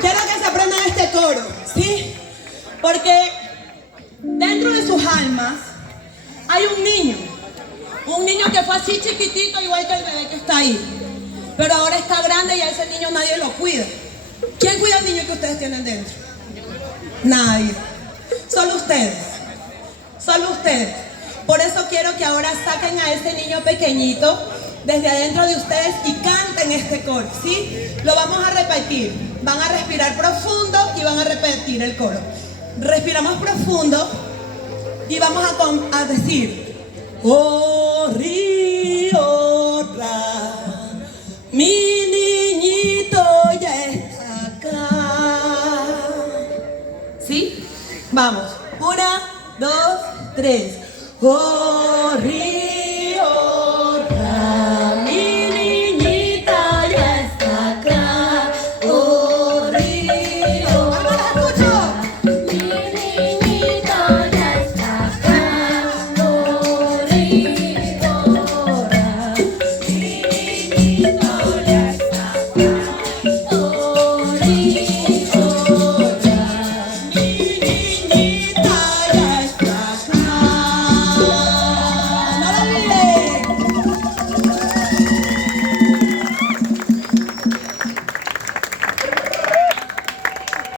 Quiero que se aprendan este coro, ¿sí? Porque dentro de sus almas hay un niño que fue así chiquitito, igual que el bebé que está ahí, pero ahora está grande y a ese niño nadie lo cuida. ¿Quién cuida al niño que ustedes tienen dentro? Nadie. Solo ustedes. Solo ustedes. Por eso quiero que ahora saquen a ese niño pequeñito desde adentro de ustedes y canten este coro, ¿sí? Lo vamos a repetir. Van a respirar profundo y van a repetir el coro. Respiramos profundo y vamos a decir: oh río, mi niñito ya está acá. ¿Sí? Vamos. 1, 2, 3. Oh río.